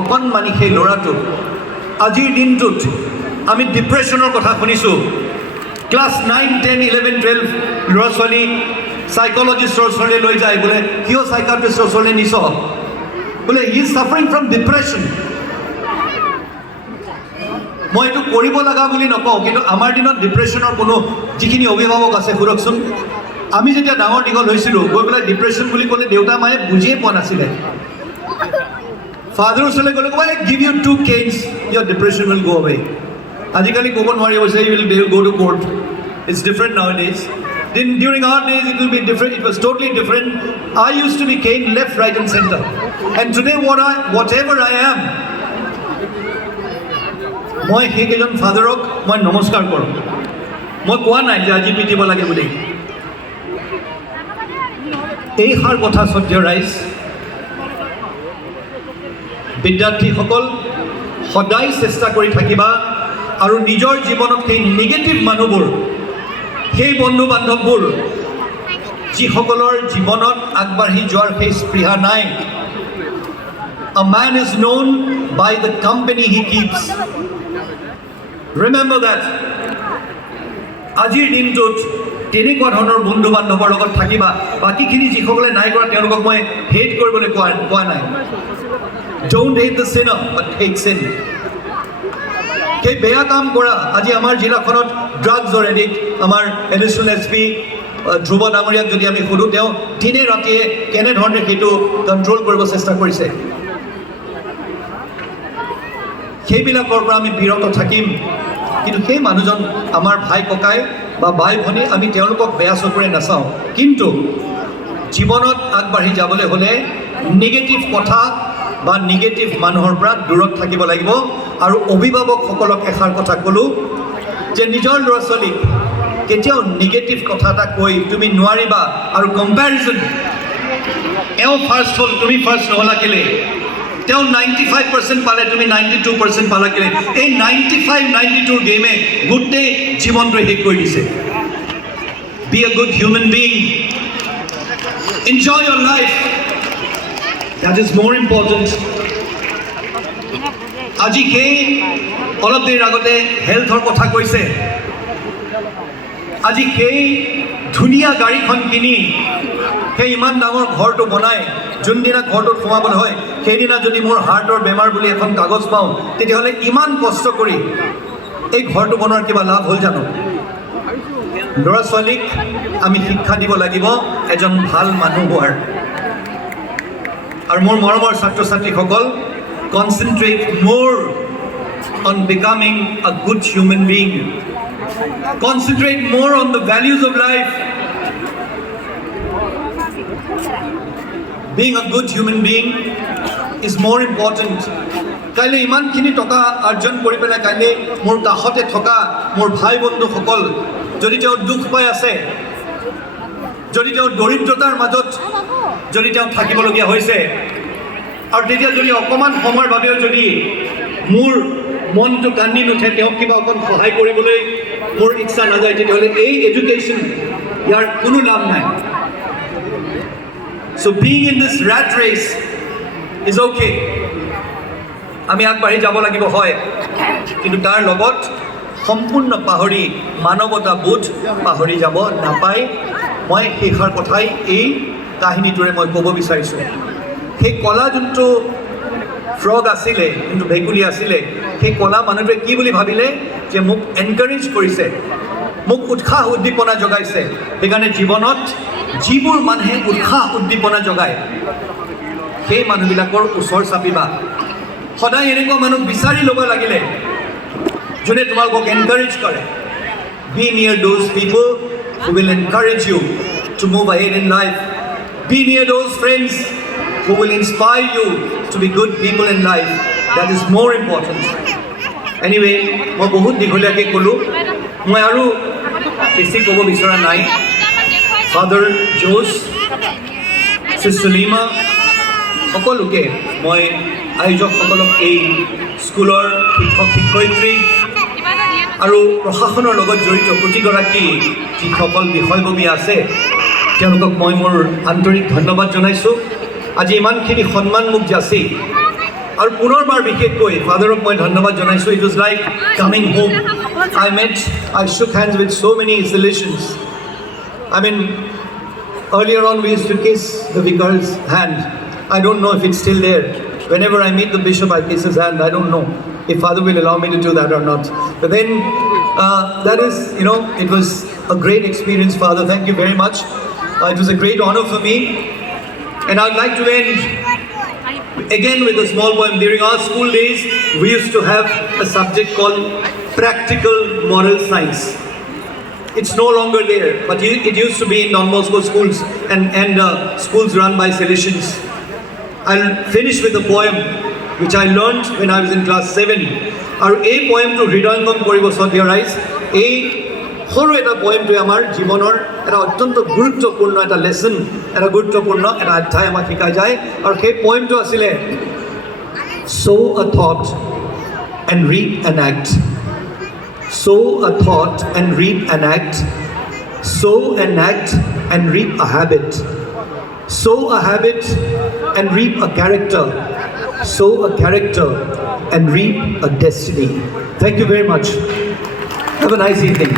অকণমানি সেই ল'ৰাটো আজিৰ দিনটোত আমি ডিপ্ৰেশ্যনৰ কথা শুনিছোঁ। ক্লাছ 9, 10, 11, 12 ল'ৰা ছোৱালী চাইকলজিষ্টৰ ওচৰলৈ লৈ যায় বোলে, কিয় চাইকাট্ৰিষ্টৰ ওচৰলৈ নিছ বোলে, he is suffering from depression. মই এইটো কৰিব লগা বুলি নকওঁ, কিন্তু আমাৰ দিনত ডিপ্ৰেশ্যনৰ কোনো যিখিনি অভিভাৱক আছে সোধকচোন, আমি যেতিয়া ডাঙৰ দীঘল হৈছিলোঁ গৈ পেলাই ডিপ্ৰেশ্যন বুলি ক'লে দেউতা মায়ে বুজিয়ে পোৱা নাছিলে। ফাদাৰৰ ওচৰলৈ গ'লে ক'ব, give U 2 canes, your depression will go away. আজিকালি ক'ব নোৱাৰি, কৈছে you will go to court. It's different nowadays. Then during our days it will be different. It was totally different. I used to be caned left, right and center. And today whatever I am, মই সেইকেইজন ফাদাৰক মই নমস্কাৰ কৰোঁ। মই কোৱা নাই যে আজি পিটিব লাগে বুলি। এইষাৰ কথা সহ্য ৰাইজ, বিদ্যাৰ্থীসকল সদায় চেষ্টা কৰি থাকিবা আৰু নিজৰ জীৱনত সেই নিগেটিভ মানুহবোৰ, সেই বন্ধু বান্ধৱবোৰ যিসকলৰ জীৱনত আগবাঢ়ি যোৱাৰ সেই স্পৃহা নাই। A man is known by the company he keeps. Remember that. আজিৰ দিনটোত তেনেকুৱা ধৰণৰ বন্ধু বান্ধৱৰ লগত থাকিবা। বাকীখিনি যিসকলে নাই কৰা তেওঁলোকক মই হেট কৰিবলৈ কোৱা নাই। Don't hate the sinner, but hate sin. সেই বেয়া কাম কৰা, আজি আমাৰ জিলাখনত ড্ৰাগছৰ এডিক্ট, আমাৰ এডিশ্যনেল SP ধ্ৰুৱ ডাঙৰীয়াক যদি আমি সোধোঁ, তেওঁ দিনে ৰাতিয়ে কেনেধৰণে সেইটো কণ্ট্ৰল কৰিব চেষ্টা কৰিছে। সেইবিলাকৰ পৰা আমি বিৰত থাকিম। কিন্তু সেই মানুহজন আমাৰ ভাই ককাই বা বাই ভনী, আমি তেওঁলোকক বেয়া চকুৰে নাচাওঁ। কিন্তু জীৱনত আগবাঢ়ি যাবলৈ হ'লে নিগেটিভ কথা বা নিগেটিভ মানুহৰ পৰা দূৰত থাকিব লাগিব। আৰু অভিভাৱকসকলক এষাৰ কথা ক'লোঁ যে নিজৰ ল'ৰা ছোৱালীক কেতিয়াও নিগেটিভ কথা এটা কৈ তুমি নোৱাৰিবা। আৰু কম্পেৰিজন, এওঁ ফাৰ্ষ্ট হ'ল তুমি ফাৰ্ষ্ট নহ'লা কেলে, তেওঁ 95% পালে তুমি 92% পালা কেলে, এই 95-92 গেমে গোটেই জীৱনটো শেষ কৰি দিছে। Be a good human being, enjoy your life, that is more important. আজি সেই অলপ দেৰি আগতে হেল্থৰ কথা কৈছে, আজি সেই ধুনীয়া গাড়ীখন কিনি সেই ইমান ডাঙৰ ঘৰটো বনাই যোনদিনা ঘৰটোত সোমাবলৈ হয় সেইদিনা যদি মোৰ হাৰ্টৰ বেমাৰ বুলি এখন কাগজ পাওঁ, তেতিয়াহ'লে ইমান কষ্ট কৰি এই ঘৰটো বনোৱাৰ কিবা লাভ হ'ল জানো? ল'ৰা ছোৱালীক আমি শিক্ষা দিব লাগিব এজন ভাল মানুহ হোৱাৰ। আৰু মোৰ মৰমৰ ছাত্ৰ ছাত্ৰীসকল, concentrate more on becoming a good human being. Concentrate more on the values of life. Being a good human being is more important. কাইলৈ ইমানখিনি টকা অৰ্জন কৰি পেলাই কাইলৈ মোৰ কাষতে থকা মোৰ ভাই বন্ধুসকল যদি তেওঁ দুখ পাই আছে, যদি তেওঁ দৰিদ্ৰতাৰ মাজত যদি তেওঁ থাকিবলগীয়া হৈছে, আৰু তেতিয়া যদি অকণমান সময়ৰ বাবেও যদি মোৰ মনটো কান্দি নুঠে, তেওঁক কিবা অকণ সহায় কৰিবলৈ মোৰ ইচ্ছা নাযায়, তেতিয়াহ'লে এই এডুকেশ্যন ইয়াৰ কোনো লাভ নাই। So being in this rat race is okay. আমি আগবাঢ়ি যাব লাগিব হয়, কিন্তু তাৰ লগত সম্পূৰ্ণ পাহৰি মানৱতা বোধ পাহৰি যাব নাপায়। মই সেইষাৰ কথাই এই কাহিনীটোৰে মই ক'ব বিচাৰিছোঁ। সেই কলা যোনটো ফ্ৰগ আছিলে, যোনটো ভেকুলী আছিলে, সেই কলা মানুহটোৱে কি বুলি ভাবিলে যে মোক এনকাৰেজ কৰিছে, মোক উৎসাহ উদ্দীপনা জগাইছে। সেইকাৰণে জীৱনত যিবোৰ মানুহে উৎসাহ উদ্দীপনা জগায় সেই মানুহবিলাকৰ ওচৰ চাপিবা। সদায় এনেকুৱা মানুহ বিচাৰি ল'ব লাগিলে যোনে তোমালোকক এনকাৰেজ কৰে। Be near those people who will encourage you to move ahead in life. Be near those friends who will inspire you to be good people in life. That is more important. Anyway, মই বহুত দীঘলীয়াকৈ ক'লোঁ, মই আৰু বেছি ক'ব বিচৰা নাই। ফাদাৰ জোছ, চিষ্টাৰ লীমা, সকলোকে মই আয়োজকসকলক, এই স্কুলৰ শিক্ষক শিক্ষয়িত্ৰী আৰু প্ৰশাসনৰ লগত জড়িত প্ৰতিগৰাকী যিসকল বিষয়ববী আছে তেওঁলোকক মই মোৰ আন্তৰিক ধন্যবাদ জনাইছোঁ। আজি ইমানখিনি সন্মান মোক যাচি আৰু পুনৰবাৰ বিশেষকৈ ফাদাৰক মই ধন্যবাদ জনাইছোঁ. It was like coming home. I shook hands with so many Salesians. I mean, earlier on we used to kiss the vicar's hand. I don't know if it's still there. Whenever I meet the bishop, I kiss his hand. I don't know if Father will allow me to do that or not. But then, that is, it was a great experience, Father. Thank you very much. It was a great honor for me. And I'd like to end again with a small poem. During our school days, we used to have a subject called Practical Moral Science. It's no longer there, but it used to be in Don Bosco schools and schools run by Salesians. I'll finish with a poem which I learned when I was in class 7. আৰু এই poemটো হৃদয়ঙ্গম কৰিব Sathya Rais. এই সৰু এটা poemটোৱে আমাৰ জীৱনৰ এটা অত্যন্ত গুৰুত্বপূৰ্ণ এটা লেসন, এটা গুৰুত্বপূৰ্ণ এটা অধ্যায় আমাক শিকাই যায়. আৰু সেই poemটো আছিলে Sow a thought and reap an act. Sow a thought and reap an act. Sow an act and reap a habit. Sow a habit and reap a character. Sow a character and reap a destiny. Thank you very much. Have a nice evening.